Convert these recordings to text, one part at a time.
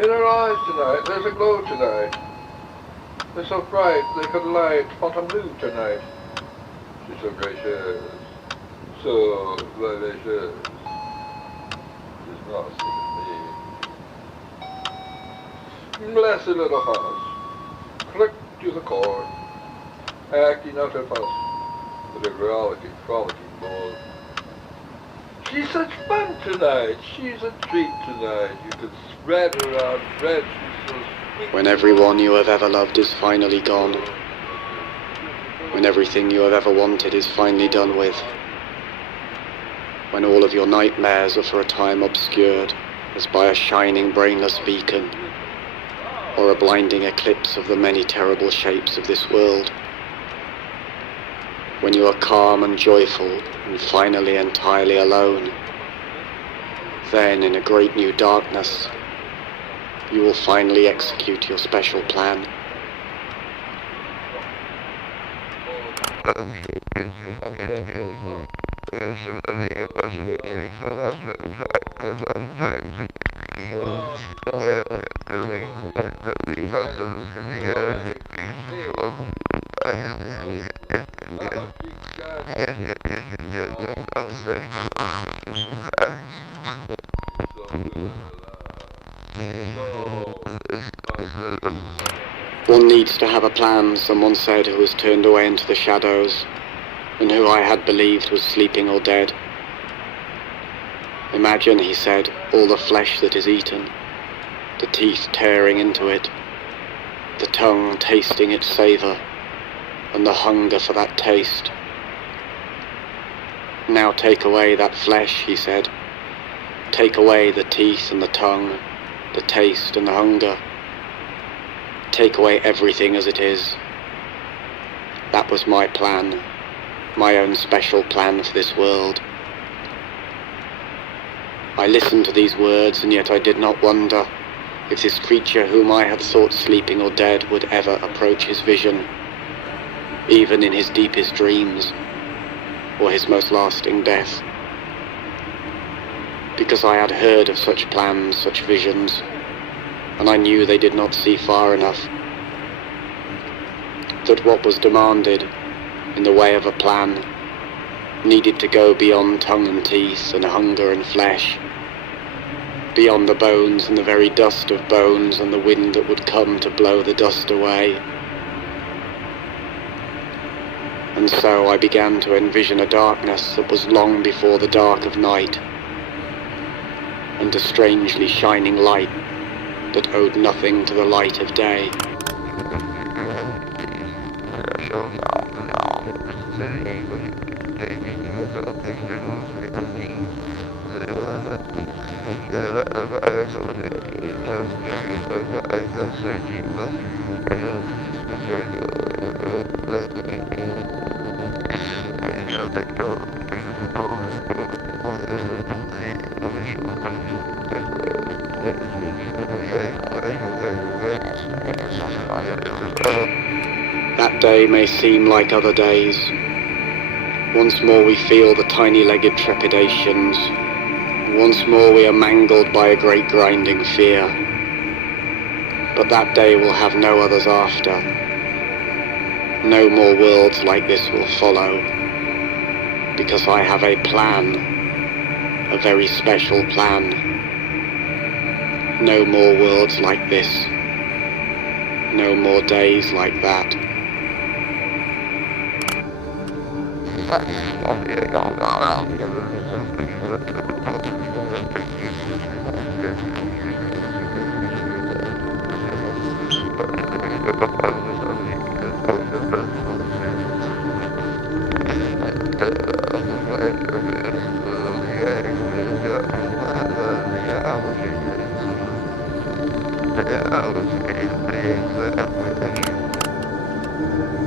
In her eyes tonight, there's a glow tonight. They're so bright, they could light Fontainebleau tonight. She's so gracious, so vivacious. She's not seeing me. Blessed little house, click to the core, acting out her fuss, with a frolicking ball. She's such fun tonight, she's a treat tonight. You could spread her out, bread, she's so sweet. When everyone you have ever loved is finally gone, when everything you have ever wanted is finally done with, when all of your nightmares are for a time obscured as by a shining brainless beacon, or a blinding eclipse of the many terrible shapes of this world, when you are calm and joyful and finally entirely alone, then in a great new darkness, you will finally execute your special plan. One needs to have a plan, someone said, who was turned away into the shadows, and who I had believed was sleeping or dead. Imagine, he said, all the flesh that is eaten, the teeth tearing into it, the tongue tasting its savour, and the hunger for that taste. Now take away that flesh, he said. Take away the teeth and the tongue, the taste and the hunger. Take away everything as it is. That was my plan, my own special plan for this world. I listened to these words, and yet I did not wonder if this creature whom I had thought sleeping or dead would ever approach his vision, even in his deepest dreams, or his most lasting death. Because I had heard of such plans, such visions, and I knew they did not see far enough. That what was demanded in the way of a plan needed to go beyond tongue and teeth and hunger and flesh, beyond the bones and the very dust of bones and the wind that would come to blow the dust away. And so I began to envision a darkness that was long before the dark of night, and a strangely shining light that owed nothing to the light of day. That day may seem like other days. Once more we feel the tiny-legged trepidations. Once more we are mangled by a great grinding fear. But that day will have no others after. No more worlds like this will follow. Because I have a plan. A very special plan. No more worlds like this. No more days like that.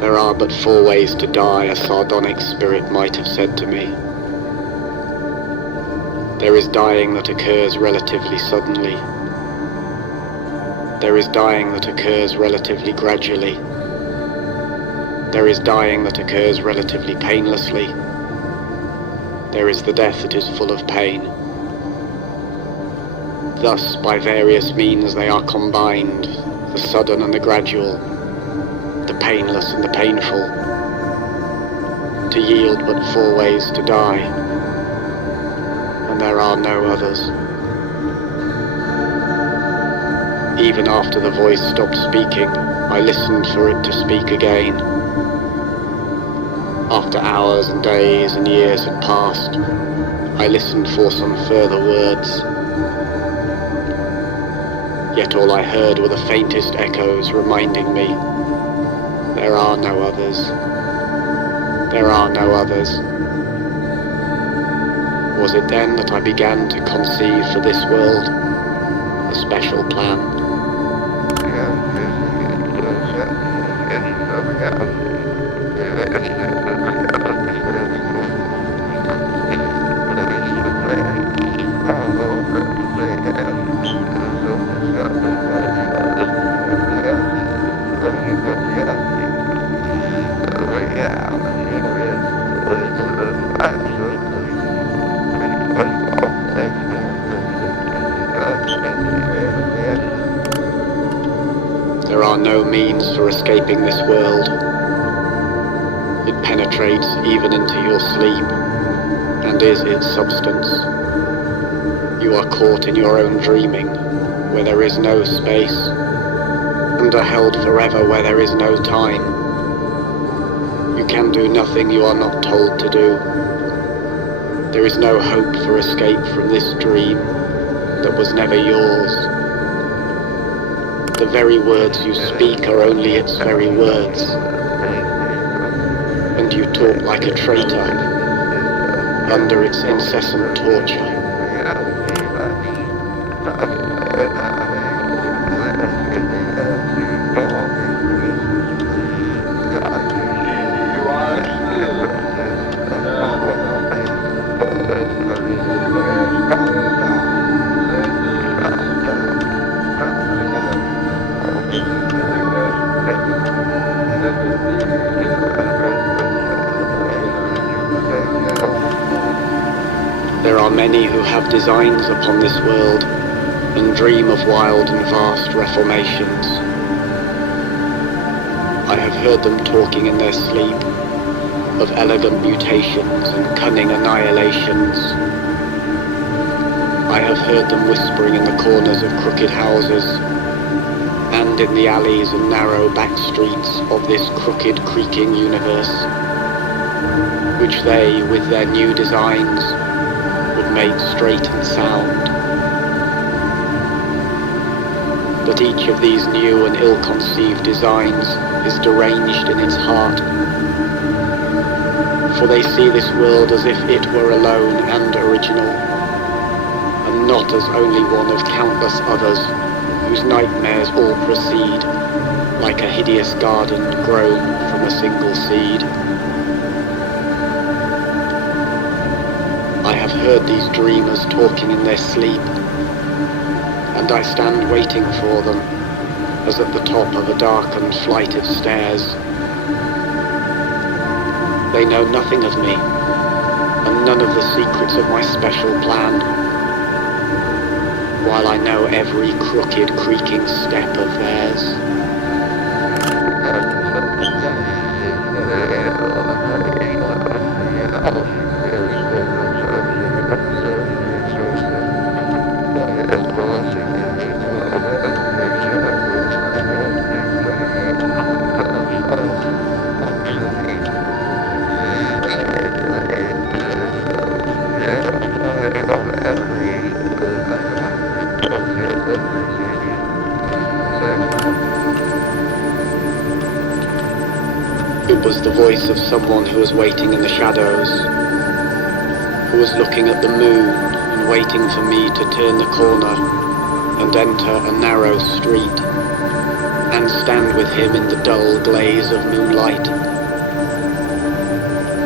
There are but 4 ways to die, a sardonic spirit might have said to me. There is dying that occurs relatively suddenly. There is dying that occurs relatively gradually. There is dying that occurs relatively painlessly. There is the death that is full of pain. Thus, by various means they are combined, the sudden and the gradual, the painless and the painful, to yield but 4 ways to die, and there are no others. Even after the voice stopped speaking, I listened for it to speak again. After hours and days and years had passed, I listened for some further words. Yet all I heard were the faintest echoes reminding me, there are no others. There are no others. Was it then that I began to conceive for this world a special plan? There are no means for escaping this world. It penetrates even into your sleep, and is its substance. You are caught in your own dreaming, where there is no space, and are held forever where there is no time. You can do nothing you are not told to do. There is no hope for escape from this dream that was never yours. The very words you speak are only its very words, and you talk like a traitor under its incessant torture. There are many who have designs upon this world and dream of wild and vast reformations. I have heard them talking in their sleep of elegant mutations and cunning annihilations. I have heard them whispering in the corners of crooked houses and in the alleys and narrow back streets of this crooked, creaking universe, which they, with their new designs, would make straight and sound. But each of these new and ill-conceived designs is deranged in its heart, for they see this world as if it were alone and original, and not as only one of countless others whose nightmares all proceed, like a hideous garden grown from a single seed. I have heard these dreamers talking in their sleep, and I stand waiting for them, as at the top of a darkened flight of stairs. They know nothing of me, and none of the secrets of my special plan, while I know every crooked, creaking step of theirs. It was the voice of someone who was waiting in the shadows, who was looking at the moon and waiting for me to turn the corner and enter a narrow street and stand with him in the dull glaze of moonlight.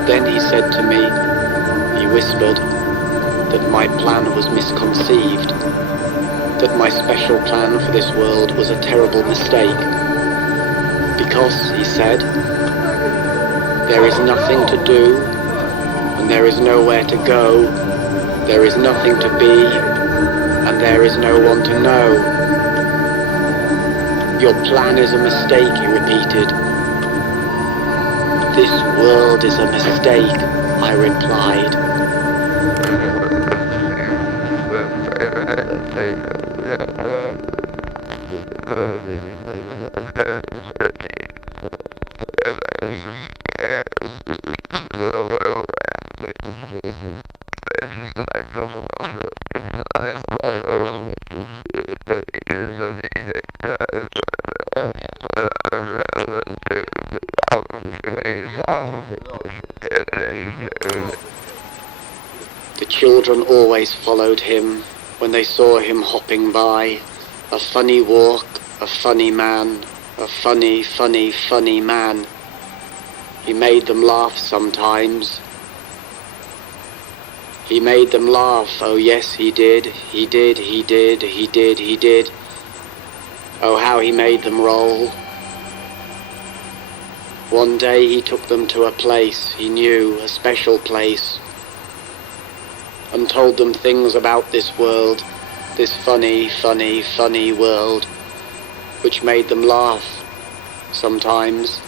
Then he said to me, he whispered, that my plan was misconceived, that my special plan for this world was a terrible mistake, because, he said, there is nothing to do, and there is nowhere to go, there is nothing to be, and there is no one to know. Your plan is a mistake, he repeated. This world is a mistake, I replied. The children always followed him when they saw him hopping by. A funny walk, a funny man, a funny, funny, funny man. He made them laugh sometimes. He made them laugh, oh yes he did, he did, he did, he did, he did. Oh how he made them roll. One day he took them to a place he knew, a special place, and told them things about this world, this funny, funny, funny world, which made them laugh sometimes.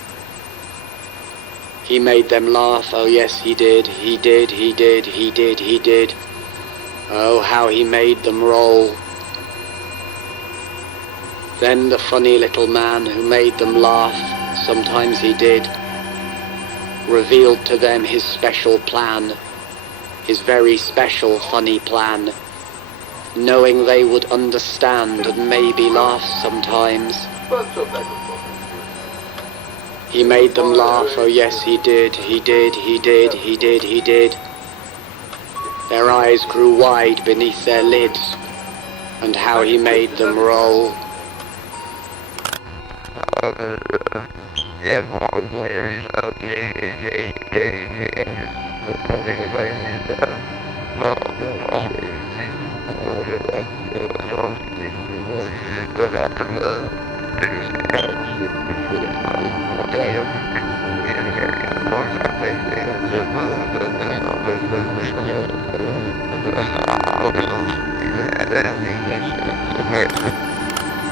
He made them laugh, oh yes he did, he did, he did, he did, he did. Oh how he made them roll. Then the funny little man who made them laugh, sometimes he did, revealed to them his special plan, his very special funny plan, knowing they would understand and maybe laugh sometimes. He made them laugh, oh yes he did, he did, he did, he did, he did. Their eyes grew wide beneath their lids, and how he made them roll.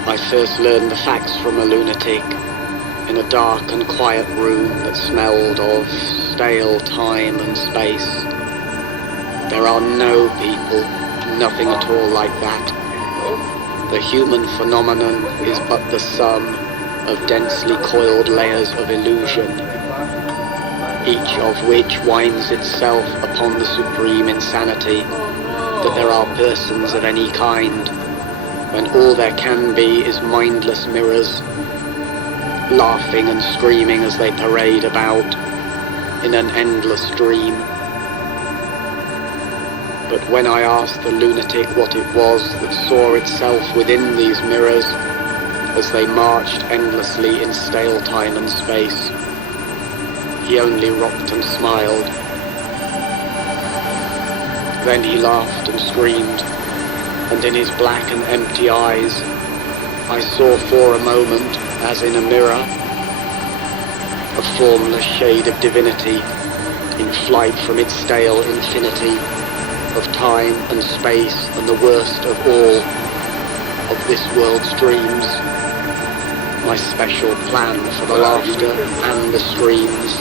I first learned the facts from a lunatic in a dark and quiet room that smelled of stale time and space. There are no people, nothing at all like that. The human phenomenon is but the sum of densely coiled layers of illusion, each of which winds itself upon the supreme insanity that there are persons of any kind, when all there can be is mindless mirrors, laughing and screaming as they parade about in an endless dream. But when I asked the lunatic what it was that saw itself within these mirrors as they marched endlessly in stale time and space, he only rocked and smiled. Then he laughed and screamed, and in his black and empty eyes I saw for a moment, as in a mirror, a formless shade of divinity in flight from its stale infinity of time and space, and the worst of all of this world's dreams, my special plan for the laughter and the screams.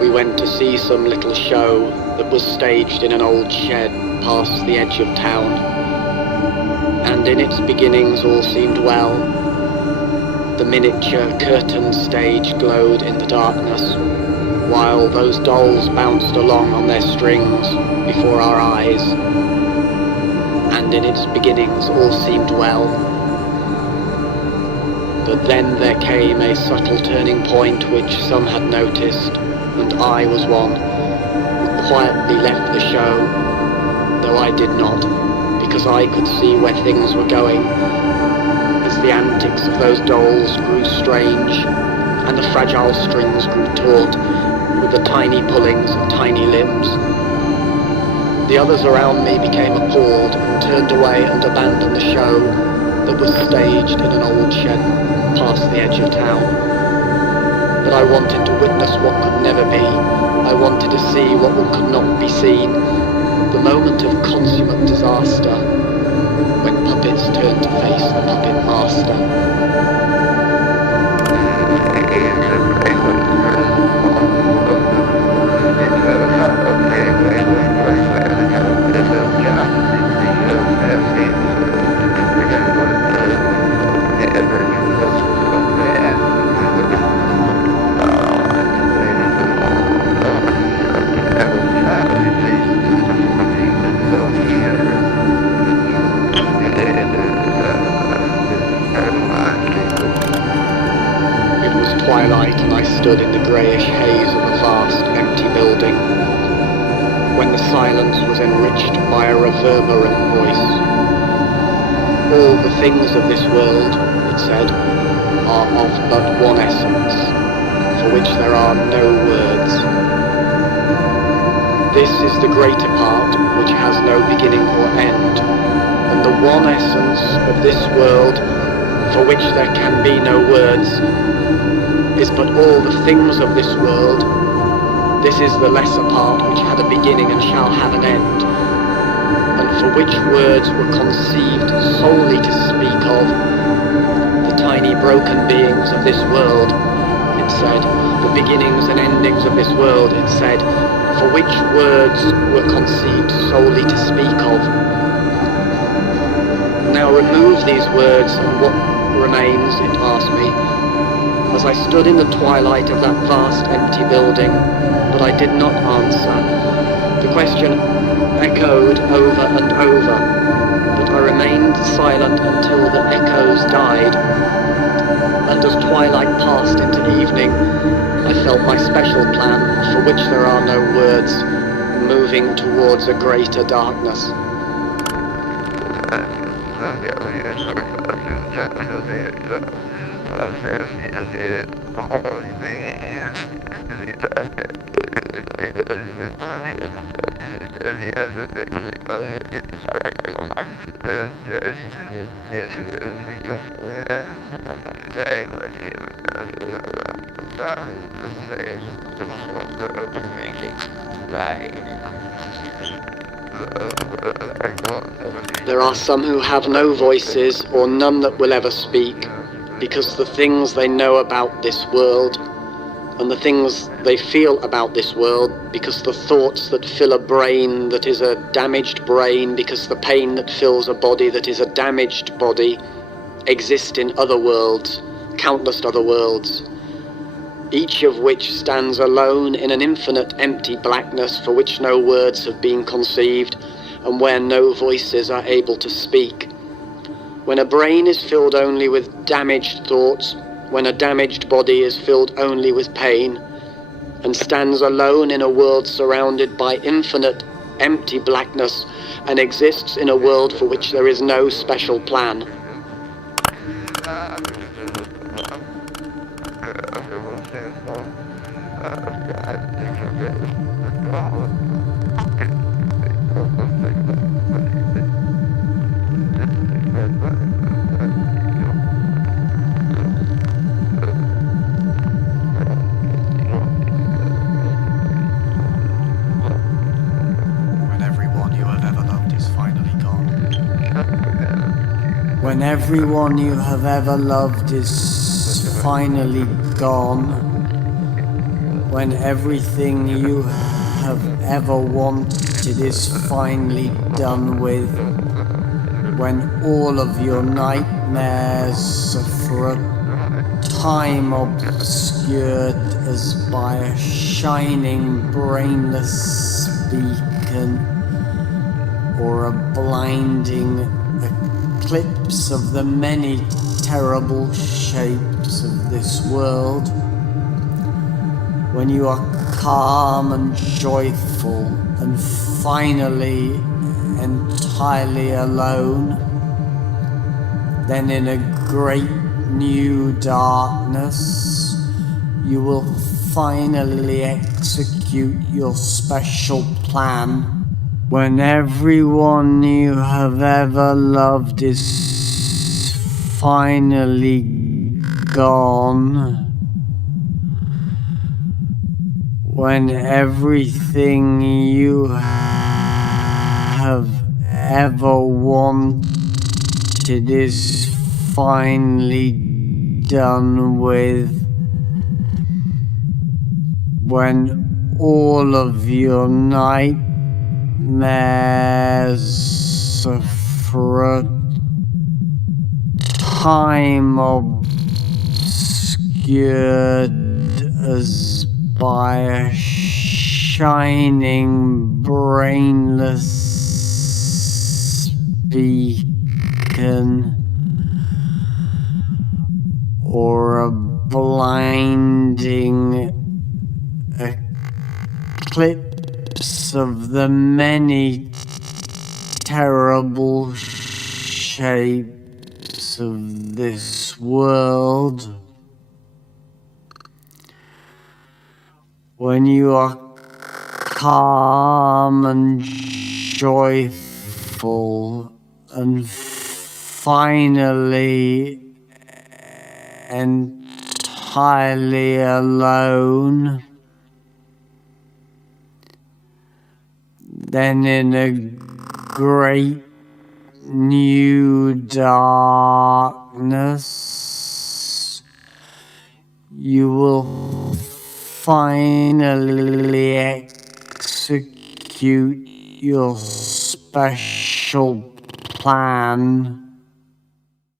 We went to see some little show that was staged in an old shed past the edge of town, and in its beginnings all seemed well. The miniature curtained stage glowed in the darkness, while those dolls bounced along on their strings before our eyes, and in its beginnings all seemed well. But then there came a subtle turning point which some had noticed, and I was one who quietly left the show, though I did not, because I could see where things were going. As the antics of those dolls grew strange, and the fragile strings grew taut with the tiny pullings of tiny limbs. The others around me became appalled and turned away and abandoned the show that was staged in an old shed past the edge of town. But I wanted to witness what could never be. I wanted to see what could not be seen. The moment of consummate disaster, when puppets turned to face the puppet master. Twilight, and I stood in the greyish haze of a vast, empty building, when the silence was enriched by a reverberant voice. All the things of this world, it said, are of but one essence, for which there are no words. This is the greater part, which has no beginning or end, and the one essence of this world, for which there can be no words, is but all the things of this world. This is the lesser part which had a beginning and shall have an end, and for which words were conceived solely to speak of. The tiny broken beings of this world, it said, the beginnings and endings of this world, it said, for which words were conceived solely to speak of. Now remove these words, and what remains, it asked me, as I stood in the twilight of that vast empty building, but I did not answer. The question echoed over and over, but I remained silent until the echoes died, and as twilight passed into evening, I felt my special plan, for which there are no words, moving towards a greater darkness. There are some who have no voices, or none that will ever speak, because the things they know about this world, and the things they feel about this world, because the thoughts that fill a brain that is a damaged brain, because the pain that fills a body that is a damaged body, exist in other worlds, countless other worlds, each of which stands alone in an infinite empty blackness for which no words have been conceived, and where no voices are able to speak. When a brain is filled only with damaged thoughts, when a damaged body is filled only with pain, and stands alone in a world surrounded by infinite empty blackness, and exists in a world for which there is no special plan. When everyone you have ever loved is finally gone, when everything you have ever wanted is finally done with, when all of your nightmares are for a time obscured as by a shining brainless beacon or a blinding eclipse of the many terrible shapes of this world, when you are calm and joyful and finally entirely entirely alone, then in a great new darkness, you will finally execute your special plan. When everyone you have ever loved is finally gone, when everything you have ever wanted is finally done with, when all of your nightmares for a time obscured as by a shining brainless beacon or a blinding eclipse of the many terrible shapes of this world, when you are calm and joyful and finally entirely alone, then in a great new darkness, you will finally execute your special plan.